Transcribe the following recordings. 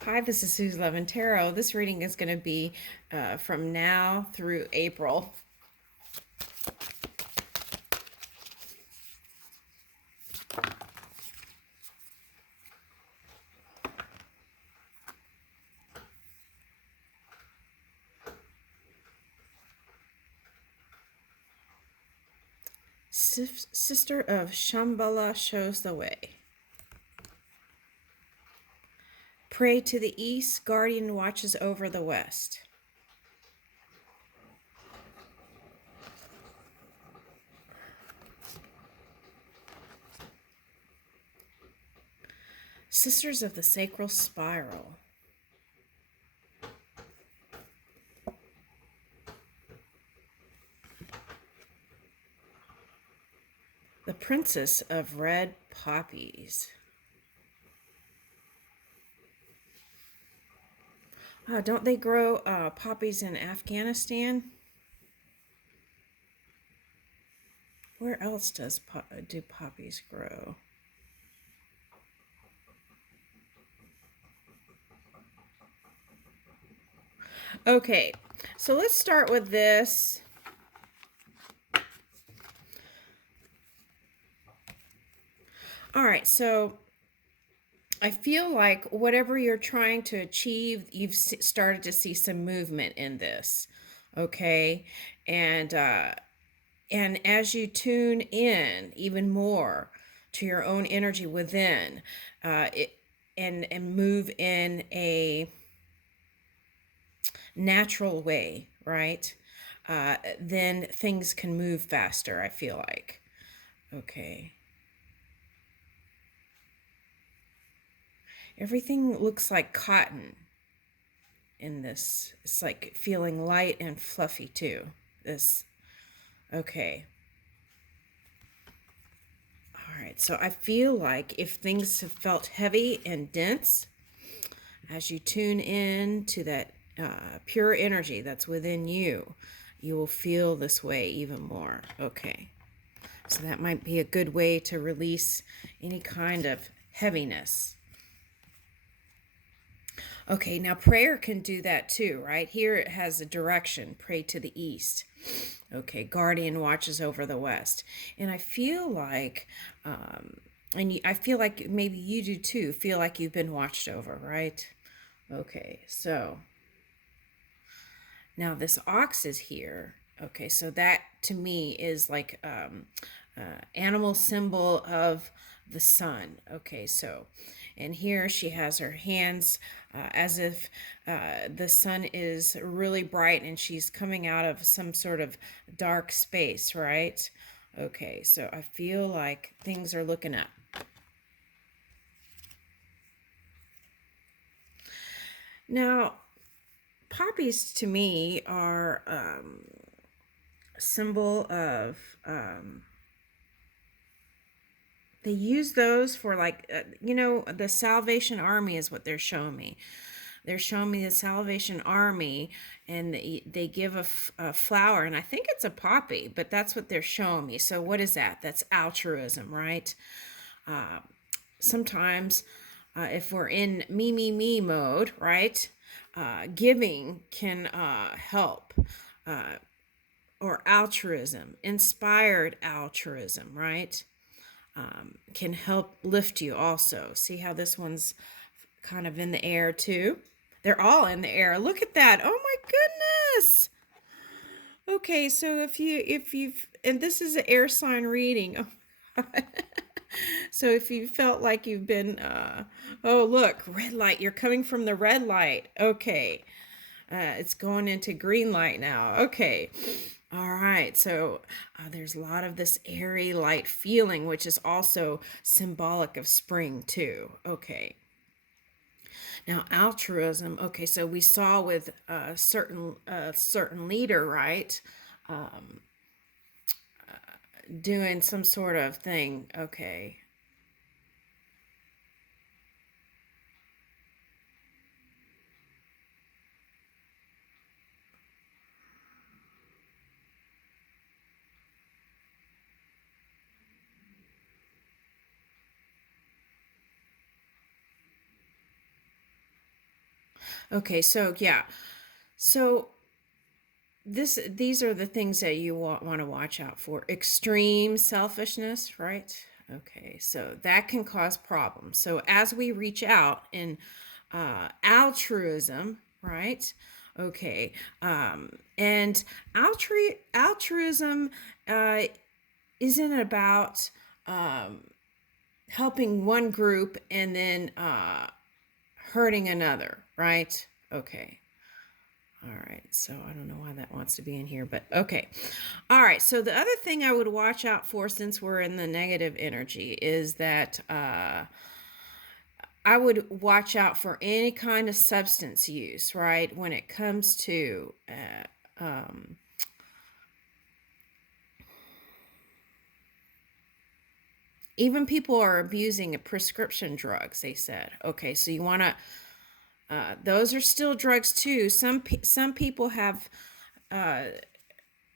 Hi, this is Sue's Love and Tarot. This reading is going to be from now through April. Sister of Shambhala shows the way. Pray to the east, guardian watches over the west. Sisters of the sacral spiral. The princess of red poppies. Don't they grow poppies in Afghanistan? Where else do poppies grow? Okay, so let's start with this. All right, so I feel like whatever you're trying to achieve, you've started to see some movement in this. Okay, and as you tune in even more to your own energy within, it and move in a natural way, right? Then things can move faster. I feel like. Okay. Everything looks like cotton in this. It's like feeling light and fluffy too. This, okay. All right, so I feel like if things have felt heavy and dense, as you tune in to that pure energy that's within you, you will feel this way even more. Okay, so that might be a good way to release any kind of heaviness. Okay, now prayer can do that too, right? Here it has a direction, pray to the east. Okay, guardian watches over the west. And I feel like, I feel like maybe you do too, feel like you've been watched over, right? Okay, so now this ox is here. Okay, so that to me is like animal symbol of the sun. Okay, so, and here she has her hands as if the sun is really bright and she's coming out of some sort of dark space, right? Okay, so I feel like things are looking up. Now, poppies to me are a symbol of they use those for like the Salvation Army is what they're showing me. They're showing me the Salvation Army, and they give a flower, and I think it's a poppy, but that's what they're showing me. So what is that? That's altruism, right? Sometimes if we're in me mode, right, giving can help, or altruism, inspired altruism, right, can help lift you also. See how this one's kind of in the air too? They're all in the air. Look at that. Oh my goodness. Okay, so if you've and this is an air sign reading. So if you felt like you've been oh look, red light, you're coming from the red light. Okay. It's going into green light now. Okay. All right. So there's a lot of this airy light feeling, which is also symbolic of spring too. Okay. Now altruism. Okay, so we saw with a certain leader, right, doing some sort of thing. Okay. Okay, so yeah. So these are the things that you want to watch out for. Extreme selfishness, right? Okay, so that can cause problems. So as we reach out in altruism, right? Okay, and altruism uh, isn't about helping one group and then hurting another, right? Okay. All right, so I don't know why that wants to be in here, but okay. All right, so the other thing I would watch out for, since we're in the negative energy, is that I would watch out for any kind of substance use, right? When it comes to even people are abusing prescription drugs, they said. Okay, so you want to, those are still drugs too. Some people have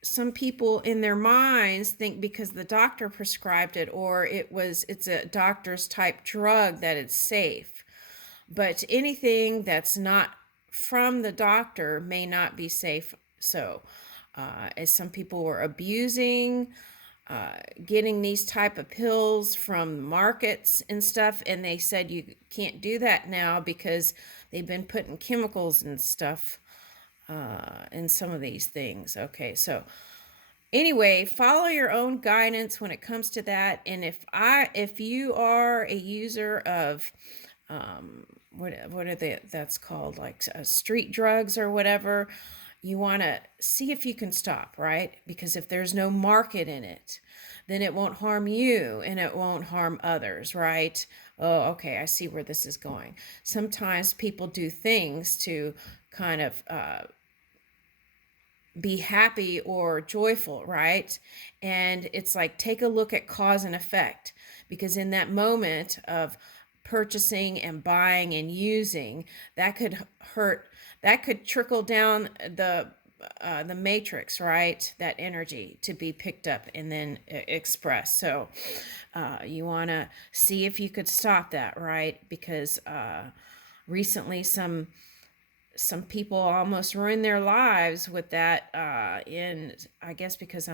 some people in their minds think because the doctor prescribed it, or it's a doctor's type drug, that it's safe. But anything that's not from the doctor may not be safe. So as some people were abusing getting these type of pills from markets and stuff, and they said you can't do that now because they've been putting chemicals and stuff in some of these things. Okay, so anyway, follow your own guidance when it comes to that. And if you are a user of what are they, that's called, like street drugs or whatever, you want to see if you can stop, right? Because if there's no market in it, then it won't harm you and it won't harm others, right? Oh, okay, I see where this is going. Sometimes people do things to kind of be happy or joyful, right? And it's like, take a look at cause and effect, because in that moment of purchasing and buying and using, that could hurt, that could trickle down the matrix, right? That energy to be picked up and then expressed. So you want to see if you could stop that, right? Because recently some people almost ruined their lives with that in, I guess, because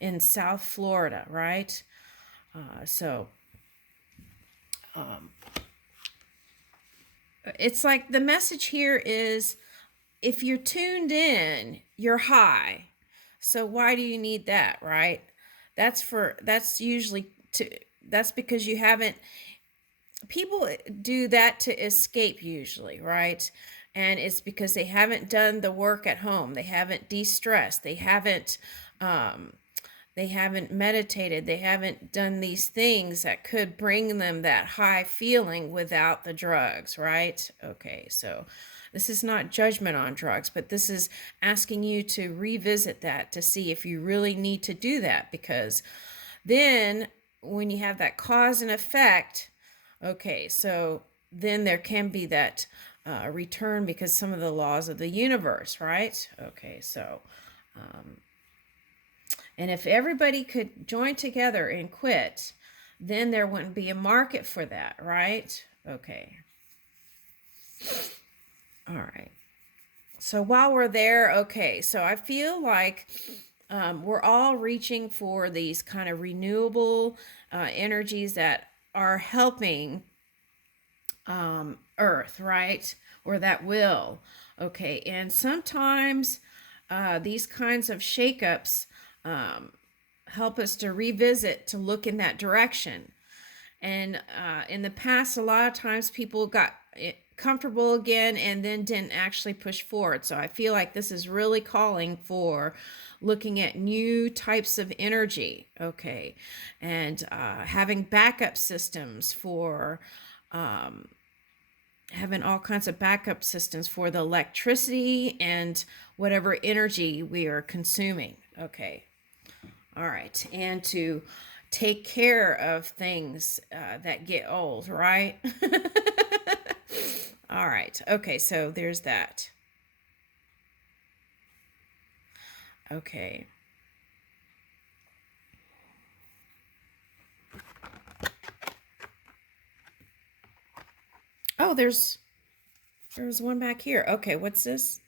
in South Florida, right? So it's like the message here is, if you're tuned in, you're high. So why do you need that, right? That's usually to, that's because you haven't, people do that to escape usually, right? And it's because they haven't done the work at home. They haven't de-stressed. They haven't meditated. They haven't done these things that could bring them that high feeling without the drugs, right? Okay, so this is not judgment on drugs, but this is asking you to revisit that to see if you really need to do that, because then when you have that cause and effect, okay, so then there can be that return, because some of the laws of the universe, right? Okay, so and if everybody could join together and quit, then there wouldn't be a market for that, right? Okay. All right. So while we're there, okay, so I feel like we're all reaching for these kind of renewable energies that are helping Earth, right? Or that will. Okay, and sometimes these kinds of shakeups help us to revisit, to look in that direction. And in the past, a lot of times people got comfortable again and then didn't actually push forward. So I feel like this is really calling for looking at new types of energy, okay, and having backup systems for having all kinds of backup systems for the electricity and whatever energy we are consuming, okay. All right, and to take care of things that get old, right? All right, okay, so there's that. Okay. Oh, there's There's one back here. Okay, what's this?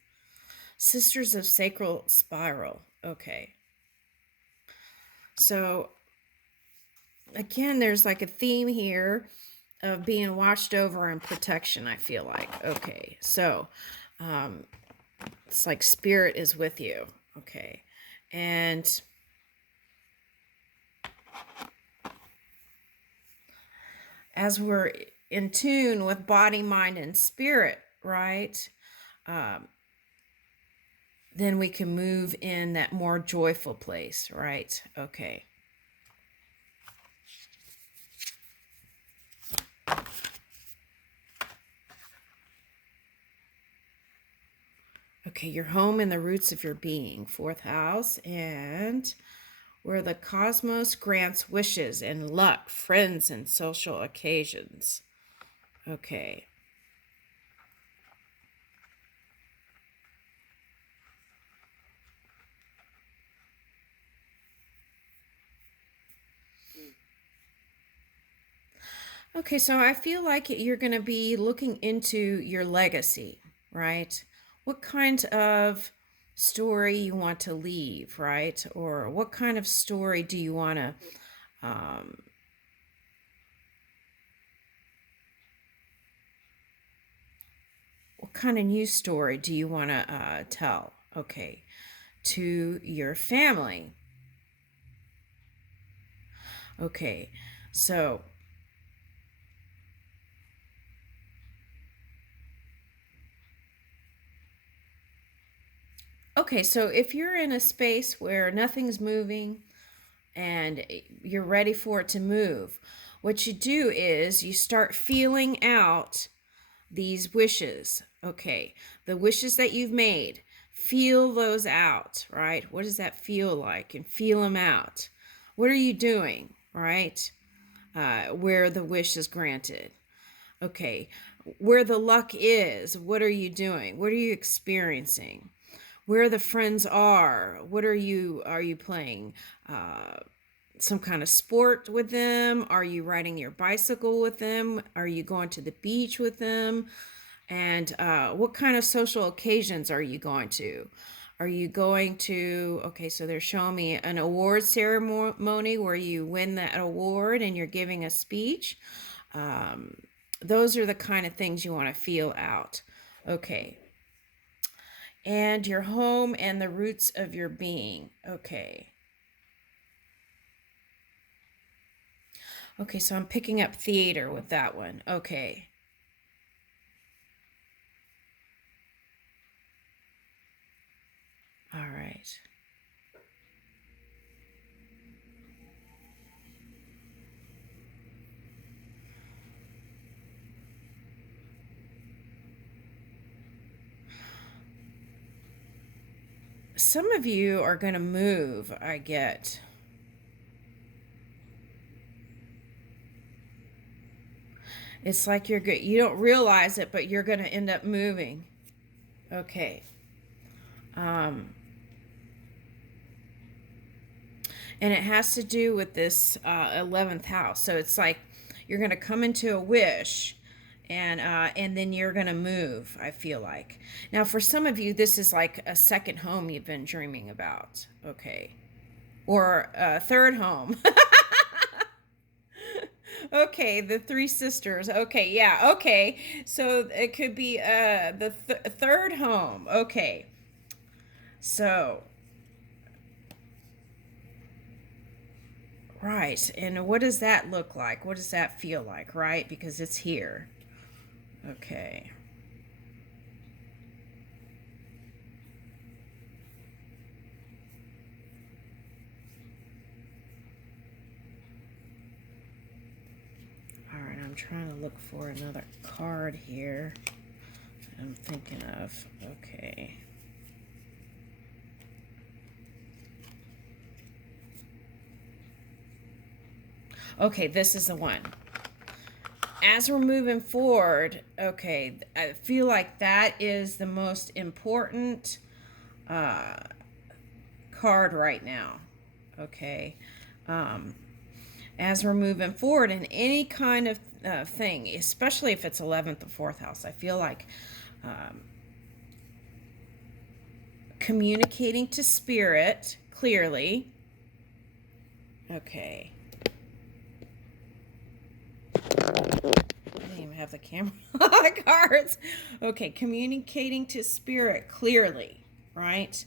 Sisters of Sacral Spiral. Okay. So, again, there's like a theme here of being watched over and protection, I feel like. Okay. So, it's like spirit is with you. Okay. And as we're in tune with body, mind, and spirit, right? Then we can move in that more joyful place, right? Okay. Okay, your home and the roots of your being, fourth house, and where the cosmos grants wishes and luck, friends, and social occasions. Okay. Okay, so I feel like you're going to be looking into your legacy, right? What kind of story you want to leave, right? Or what kind of story do you want to, um, what kind of news story do you want to tell? Okay, to your family. Okay, so okay, so if you're in a space where nothing's moving and you're ready for it to move, what you do is you start feeling out these wishes. Okay, the wishes that you've made, feel those out, right? What does that feel like? And feel them out. What are you doing, right? Where the wish is granted. Okay, where the luck is, what are you doing? What are you experiencing? Where the friends what are you playing? Some kind of sport with them? Are you riding your bicycle with them? Are you going to the beach with them? And what kind of social occasions are you going to? Are you going to, okay, so they're showing me an award ceremony where you win that award and you're giving a speech. Those are the kind of things you want to feel out. Okay. And your home and the roots of your being. Okay. Okay, so I'm picking up theater with that one. Okay. All right. Some of you are going to move, I get. It's like you're good. You don't realize it, but you're going to end up moving. Okay. Um, and it has to do with this 11th house. So it's like you're going to come into a wish and then you're going to move, I feel like. Now, for some of you, this is like a second home you've been dreaming about. Okay. Or a third home. Okay, the three sisters. Okay, yeah, okay. So it could be the third home. Okay. So, right. And what does that look like? What does that feel like, right? Because it's here. Okay. All right, I'm trying to look for another card here I'm thinking of. Okay. Okay, this is the one. As we're moving forward, okay, I feel like that is the most important card right now. Okay. As we're moving forward in any kind of thing, especially if it's 11th or 4th house. I feel like communicating to spirit clearly. Okay. I didn't even have the camera on the cards. Okay, communicating to spirit clearly, right?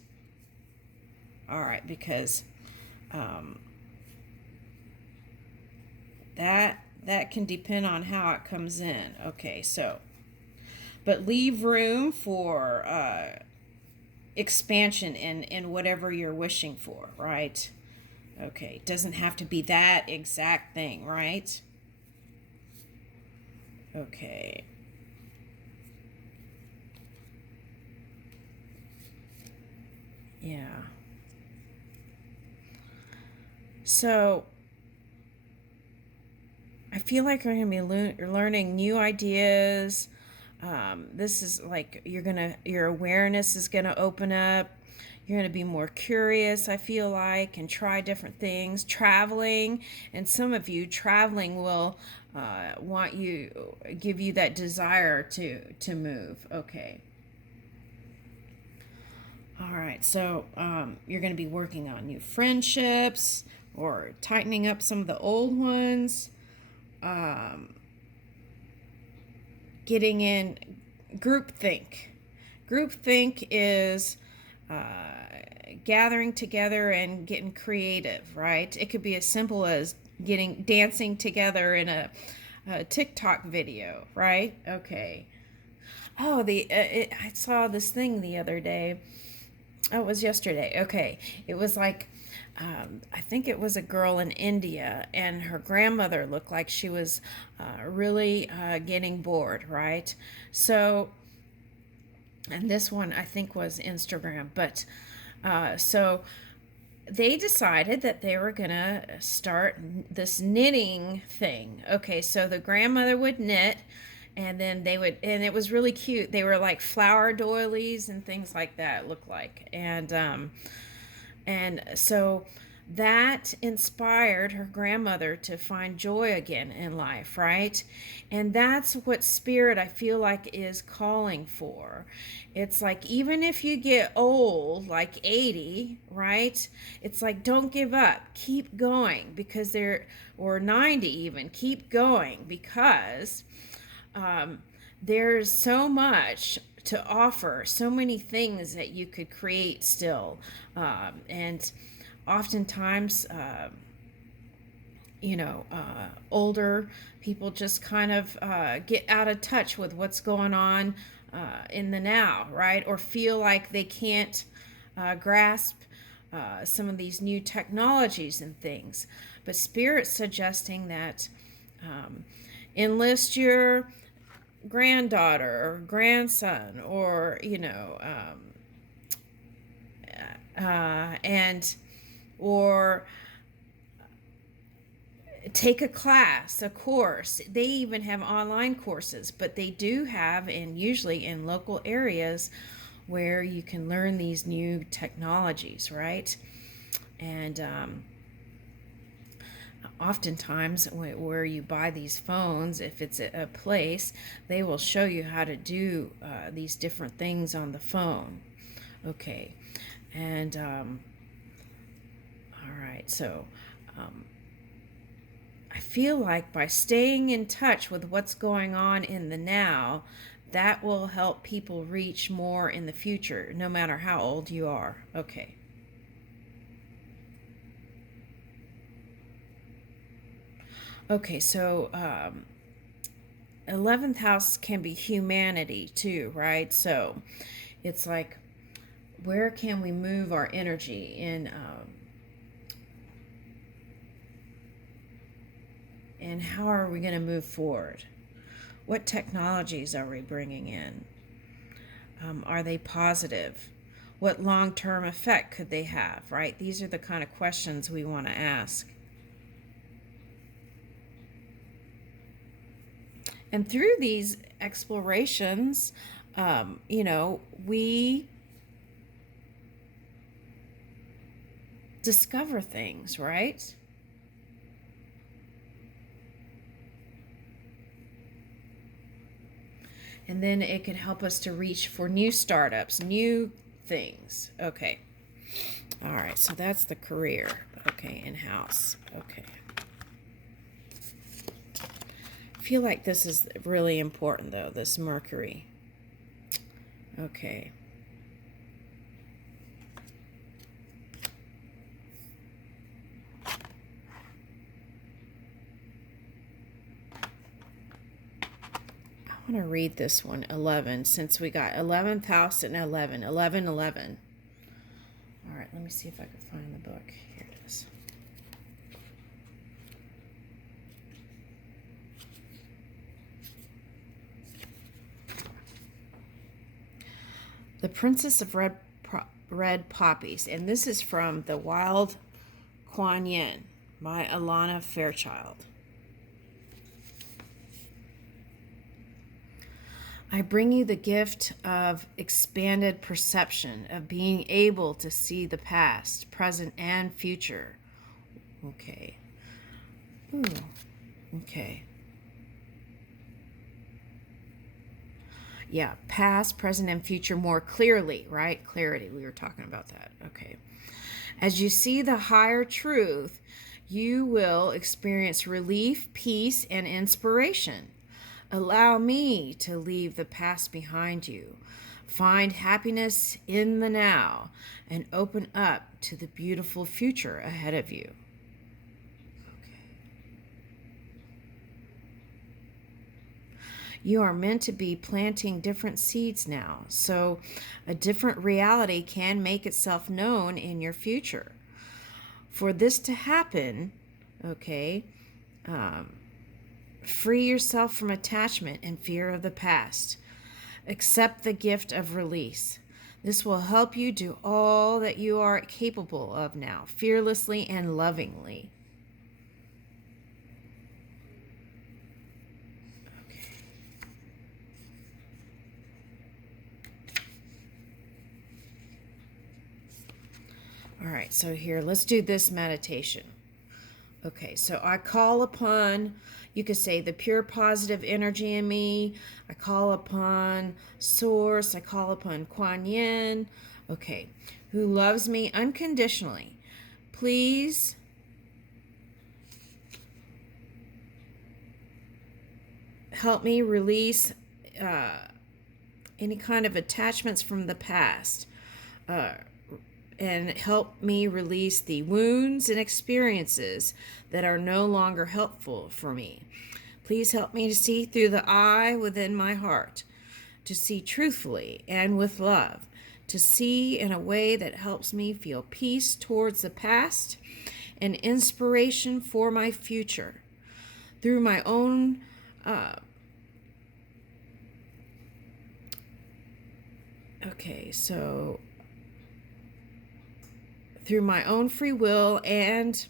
All right, because that can depend on how it comes in. Okay, so, but leave room for expansion in whatever you're wishing for, right? Okay, doesn't have to be that exact thing, right? Okay. Yeah. So I feel like we're going to be learning new ideas. This is like your awareness is gonna open up. You're gonna be more curious, I feel like, and try different things. Traveling, and some of you traveling will give you that desire to move. Okay. All right, so you're going to be working on new friendships or tightening up some of the old ones. Getting in groupthink. Groupthink is gathering together and getting creative, right? It could be as simple as dancing together in a TikTok video, right? Okay. Oh, I saw this thing the other day. Oh, it was yesterday. Okay. It was like, I think it was a girl in India, and her grandmother looked like she was really getting bored, right? So, and this one I think was Instagram, but so they decided that they were going to start this knitting thing. Okay, so the grandmother would knit, and then and it was really cute. They were like flower doilies and things like that, look like. And so that inspired her grandmother to find joy again in life, right? And that's what spirit, I feel like, is calling for. It's like, even if you get old, like 80, right? It's like, don't give up. Keep going, because or 90 even, keep going, because there's so much to offer, so many things that you could create still. And oftentimes, older people just kind of get out of touch with what's going on in the now, right? Or feel like they can't grasp some of these new technologies and things. But Spirit's suggesting that enlist your granddaughter or grandson, or and or take a class, a course. They even have online courses, but they do have, and usually in local areas, where you can learn these new technologies, right? And oftentimes where you buy these phones, if it's a place, they will show you how to do these different things on the phone. Okay. And all right, so I feel like by staying in touch with what's going on in the now, that will help people reach more in the future, no matter how old you are. Okay. Okay, so 11th house can be humanity too, right? So it's like, where can we move our energy in, and how are we going to move forward? What technologies are we bringing in? Are they positive? What long-term effect could they have, right? These are the kind of questions we want to ask. And through these explorations, we discover things, right? And then it can help us to reach for new startups, new things. Okay. All right, so that's the career. Okay, in house. Okay. I feel like this is really important, though, this Mercury. Okay. I want to read this one, 11, since we got 11th house and 11. 11, 11. All right, let me see if I can find the book. Here it is. The Princess of Red Poppies, and this is from The Wild Kuan Yin by Alana Fairchild. I bring you the gift of expanded perception, of being able to see the past, present, and future. Okay. Ooh. Okay. Yeah, past, present, and future more clearly, right? Clarity, we were talking about that. Okay. As you see the higher truth, you will experience relief, peace, and inspiration. Allow me to leave the past behind you. Find happiness in the now and open up to the beautiful future ahead of you. Okay. You are meant to be planting different seeds now, so a different reality can make itself known in your future. For this to happen, okay, free yourself from attachment and fear of the past. Accept the gift of release. This will help you do all that you are capable of now, fearlessly and lovingly. Okay. All right, so here, let's do this meditation. Okay, so I call upon, you could say, the pure positive energy in me. I call upon Source. I call upon Kuan Yin. Okay, who loves me unconditionally. Please help me release any kind of attachments from the past. And help me release the wounds and experiences that are no longer helpful for me. Please help me to see through the eye within my heart, to see truthfully and with love, to see in a way that helps me feel peace towards the past and inspiration for my future. Through my own through my own free will and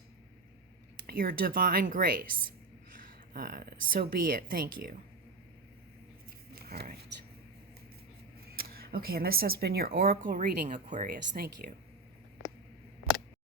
your divine grace. So be it. Thank you. All right. Okay, and this has been your Oracle reading, Aquarius. Thank you.